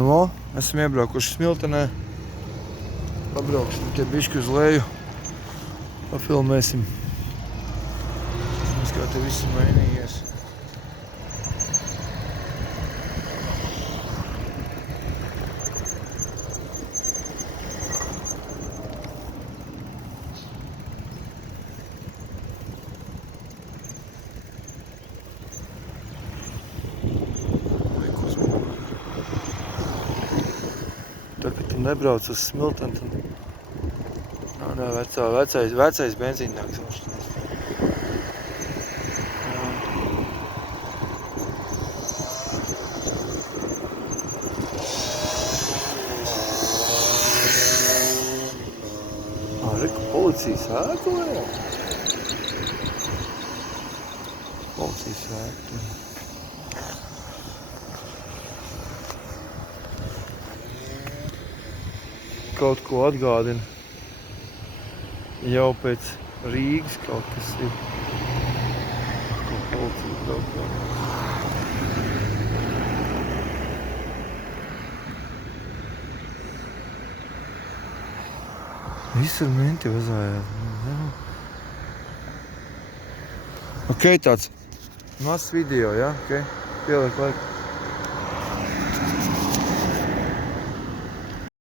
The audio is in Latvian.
Nu, esam iebraukuši Smiltenē. Pabrauksim tikai bišķi uz leju. Pafilmēsim. Mēs kā te viss ir mainījies. Tā, ka tu nebrauc uz Smilteni, tad nav vecais benzīntāks. Reku, policijas ēku vēl? Policijas ēku. Kaut ko atgādina. Jau pēc Rīgas kaut kas ir. Ko policija kaut ko. Visur menti vazājās. Ok, tāds mazs video, ja? Ok, pieliek laiku.